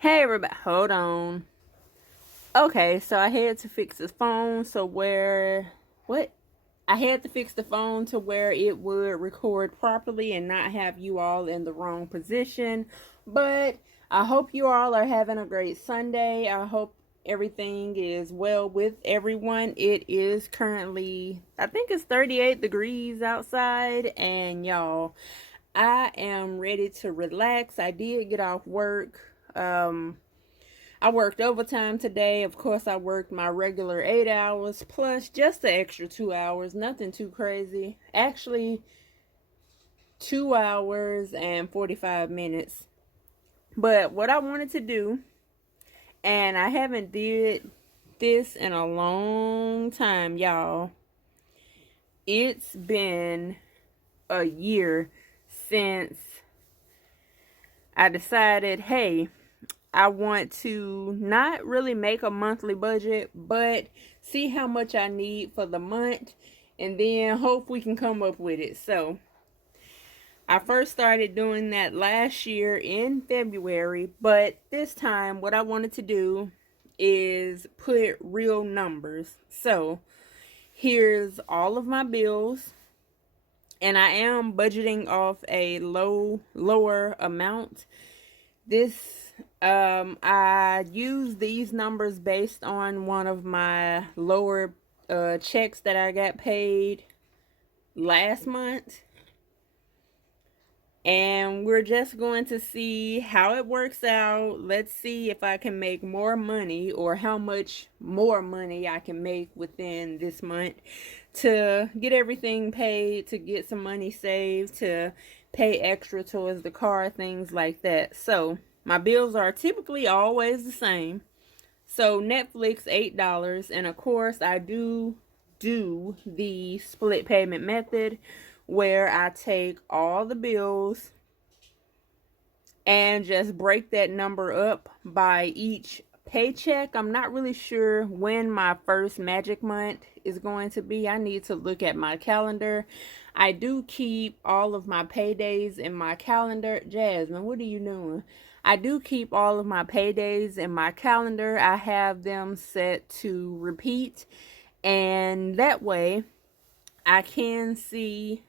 Hey everybody, hold on. Okay, so I had to fix the phone what? I had to fix the phone to where it would record properly and not have you all in the wrong position. But I hope you all are having a great Sunday. I hope everything is well with everyone. It is currently, I think it's 38 degrees outside, and y'all, I am ready to relax. I did get off work. I worked overtime today. Of course, I worked my regular 8 hours plus just the extra 2 hours. Nothing too crazy. Actually, 2 hours and 45 minutes. But what I wanted to do, and I haven't did this in a long time, y'all. It's been a year since I decided, hey, I want to not really make a monthly budget, but see how much I need for the month, and then hope we can come up with it. So I first started doing that last year in February, but this time what I wanted to do is put real numbers. So here's all of my bills, and I am budgeting off a lower amount. I use these numbers based on one of my lower checks that I got paid last month. And we're just going to see how it works out. Let's see if I can make more money, or how much more money I can make within this month to get everything paid, to get some money saved, to pay extra towards the car, things like that. So my bills are typically always the same. So Netflix, $8. And of course, I do the split payment method, where I take all the bills and just break that number up by each paycheck. I'm not really sure when my first magic month is going to be. I need to look at my calendar. I do keep all of my paydays in my calendar. Jasmine, what are you doing? I do keep all of my paydays in my calendar. I have them set to repeat, and that way I can see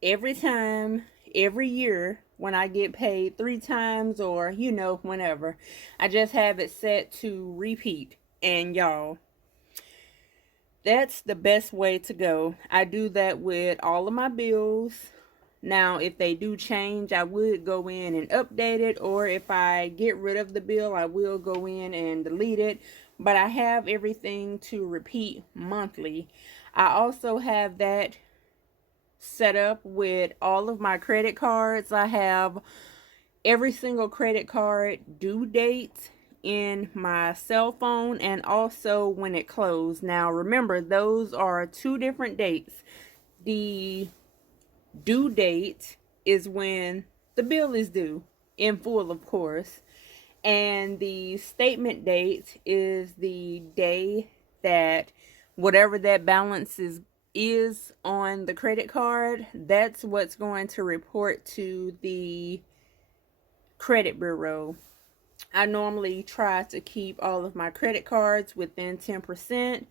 every time, every year, when I get paid 3 times, or whenever. I just have it set to repeat. And y'all, that's the best way to go. I do that with all of my bills. Now, if they do change, I would go in and update it, or if I get rid of the bill, I will go in and delete it. But I have everything to repeat monthly. I also have that set up with all of my credit cards. I have every single credit card due date in my cell phone, and also when it closed. Now remember, those are two different dates. The due date is when the bill is due, in full of course, and the statement date is the day that whatever that balance is on the credit card, that's what's going to report to the credit bureau. I normally try to keep all of my credit cards within 10%.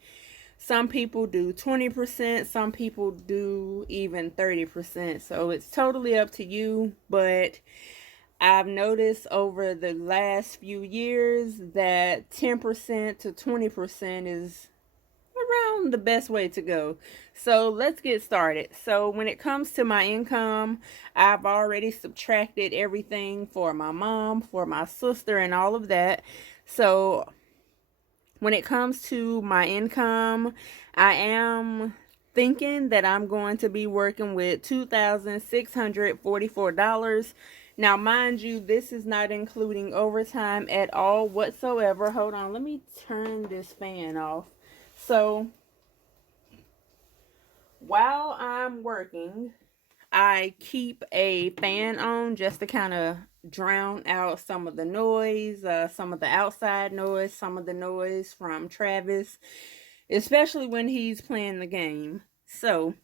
Some people do 20%, some people do even 30%. So it's totally up to you, but I've noticed over the last few years that 10% to 20% is around the best way to go. So let's get started. So when it comes to my income, I've already subtracted everything for my mom, for my sister, and all of that. So when it comes to my income, I am thinking that I'm going to be working with $2,644. Now, mind you, this is not including overtime at all whatsoever. Hold on, let me turn this fan off. So while I'm working, I keep a fan on just to kind of drown out some of the noise, some of the outside noise, some of the noise from Travis, especially when he's playing the game. So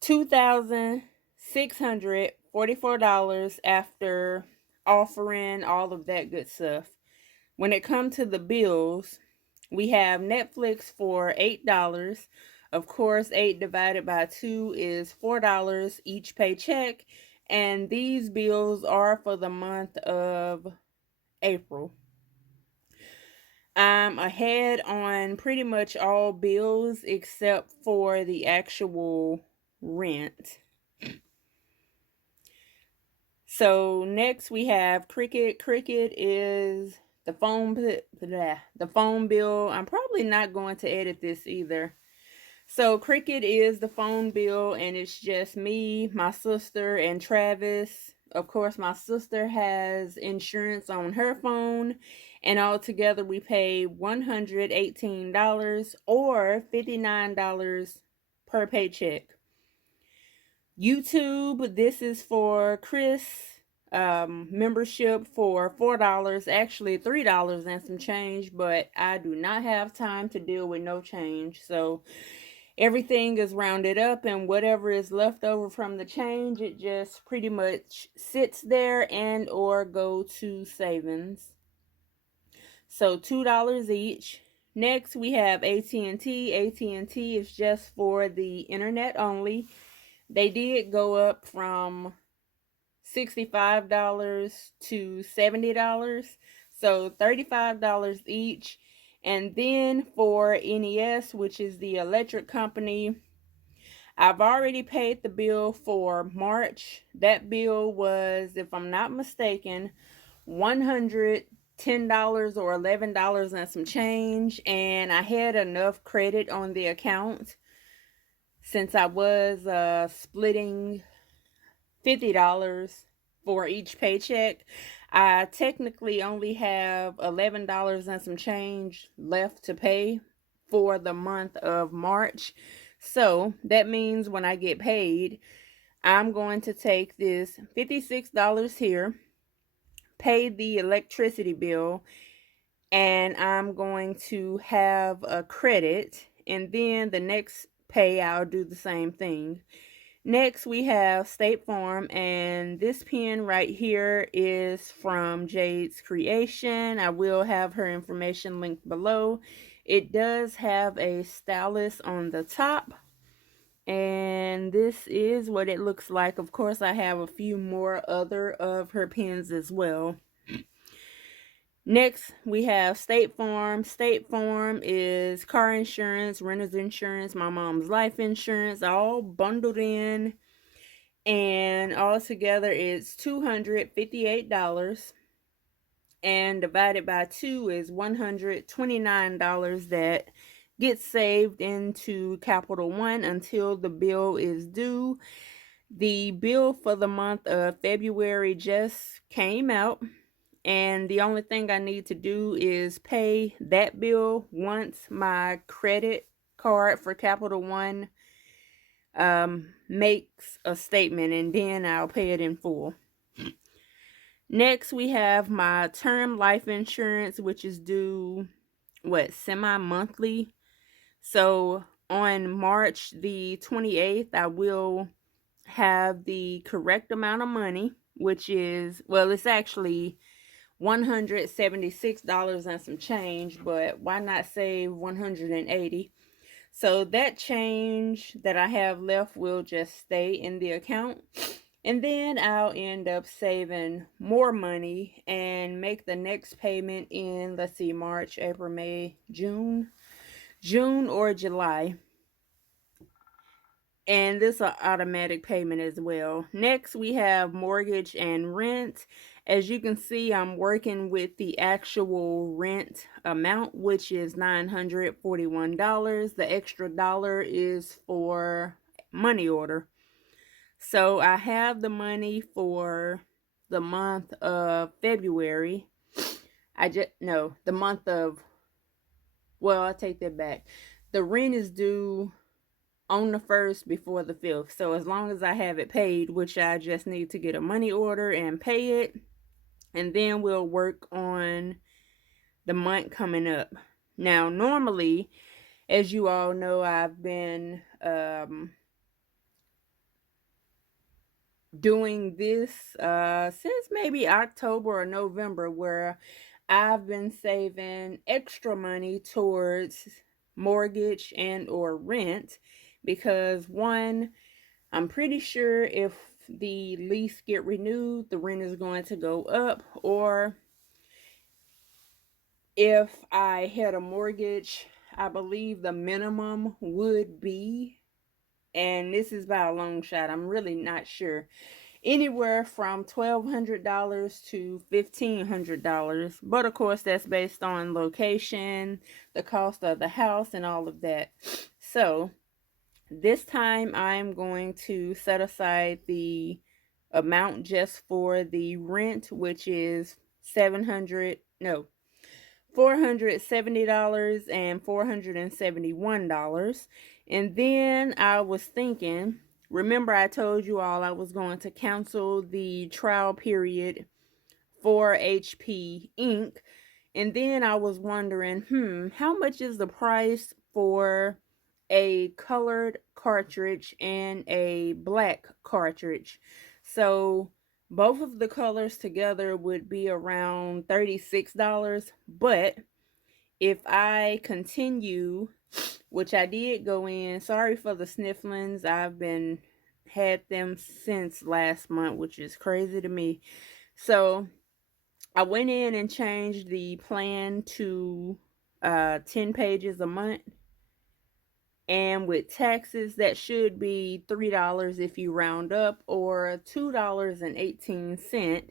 $2,644 after offering, all of that good stuff. When it comes to the bills, we have Netflix for $8. Of course, 8 divided by 2 is $4 each paycheck. And these bills are for the month of April. I'm ahead on pretty much all bills except for the actual rent. So next we have Cricket. Cricket is the phone bill. I'm probably not going to edit this either. So Cricket is the phone bill, and it's just me, my sister, and Travis. Of course, my sister has insurance on her phone, and altogether we pay $118 or $59 per paycheck. YouTube, this is for Chris. Membership for $4, actually $3 and some change, but I do not have time to deal with no change. So everything is rounded up, and whatever is left over from the change, it just pretty much sits there and or go to savings. So $2 each. Next we have AT&T. AT&T is just for the internet only. They did go up from $65 to $70, so $35 each. And then for NES, which is the electric company, I've already paid the bill for March. That bill was, if I'm not mistaken, $110 or $11 and some change, and I had enough credit on the account since I was splitting $50 for each paycheck. I technically only have $11 and some change left to pay for the month of March. So that means when I get paid, I'm going to take this $56 here, pay the electricity bill, and I'm going to have a credit, and then the next pay I'll do the same thing. Next we have State Farm, and this pen right here is from Jade's creation. I will have her information linked below. It does have a stylus on the top, and this is what it looks like. Of course, I have a few more other of her pens as well. Next, we have State Farm. State Farm is car insurance, renter's insurance, my mom's life insurance, all bundled in. And altogether it's $258. And divided by 2 is $129 that gets saved into Capital One until the bill is due. The bill for the month of February just came out, and the only thing I need to do is pay that bill once my credit card for Capital One makes a statement, and then I'll pay it in full. Next, we have my term life insurance, which is due semi-monthly. So on March the 28th, I will have the correct amount of money, which is, well, it's actually $176 and some change, but why not say $180? So that change that I have left will just stay in the account, and then I'll end up saving more money and make the next payment in, let's see, March, April, May, June or July. And this is an automatic payment as well. Next, we have mortgage and rent. As you can see, I'm working with the actual rent amount, which is $941. The extra dollar is for money order. So I have the money for the month of February. I take that back. The rent is due on the 1st before the 5th. So as long as I have it paid, which I just need to get a money order and pay it, and then we'll work on the month coming up. Now, normally, as you all know, I've been doing this since maybe October or November, where I've been saving extra money towards mortgage and or rent, because one, I'm pretty sure if the lease get renewed, the rent is going to go up, or if I had a mortgage, I believe the minimum would be, and this is by a long shot, I'm really not sure, anywhere from $1,200 to $1,500. But of course, that's based on location, the cost of the house, and all of that. So this time I'm going to set aside the amount just for the rent, which is $470 and $471. And then I was thinking, remember I told you all I was going to cancel the trial period for HP ink. And then I was wondering, how much is the price for a colored cartridge and a black cartridge? So both of the colors together would be around $36. But if I continue, which I did go in, sorry for the snifflings, I've been had them since last month, which is crazy to me. So I went in and changed the plan to 10 pages a month. And with taxes, that should be $3 if you round up, or $2.18,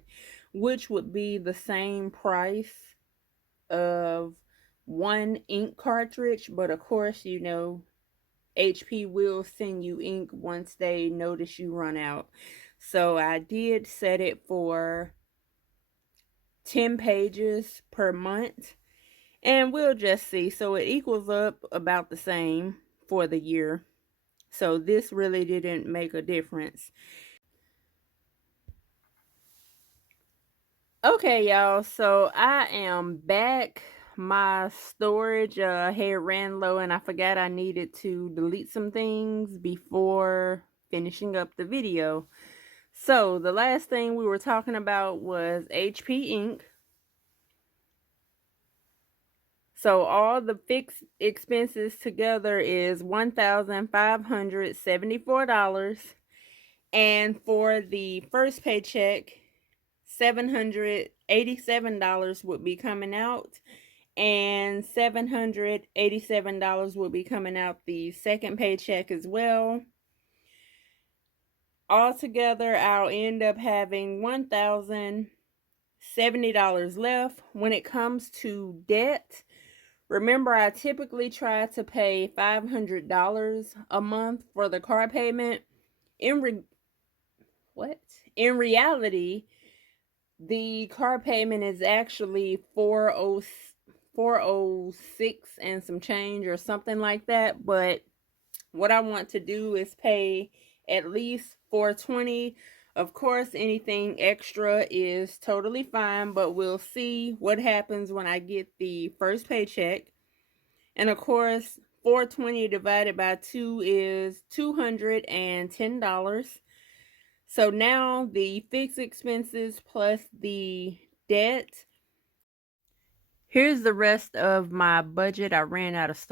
which would be the same price of one ink cartridge. But of course, you know, HP will send you ink once they notice you run out. So I did set it for 10 pages per month, and we'll just see. So it equals up about the same for the year. So this really didn't make a difference. Okay, y'all, so I am back. My storage had ran low, and I forgot I needed to delete some things before finishing up the video. So the last thing we were talking about was HP ink. So all the fixed expenses together is $1,574. And for the first paycheck, $787 would be coming out, and $787 will be coming out the second paycheck as well. Altogether, I'll end up having $1,070 left. When it comes to debt, remember I typically try to pay $500 a month for the car payment. In reality, the car payment is actually $406 and some change or something like that. But what I want to do is pay at least $420. Of course, anything extra is totally fine, but we'll see what happens when I get the first paycheck. And of course, $420 divided by 2 is $210. So now the fixed expenses plus the debt. Here's the rest of my budget. I ran out of storage.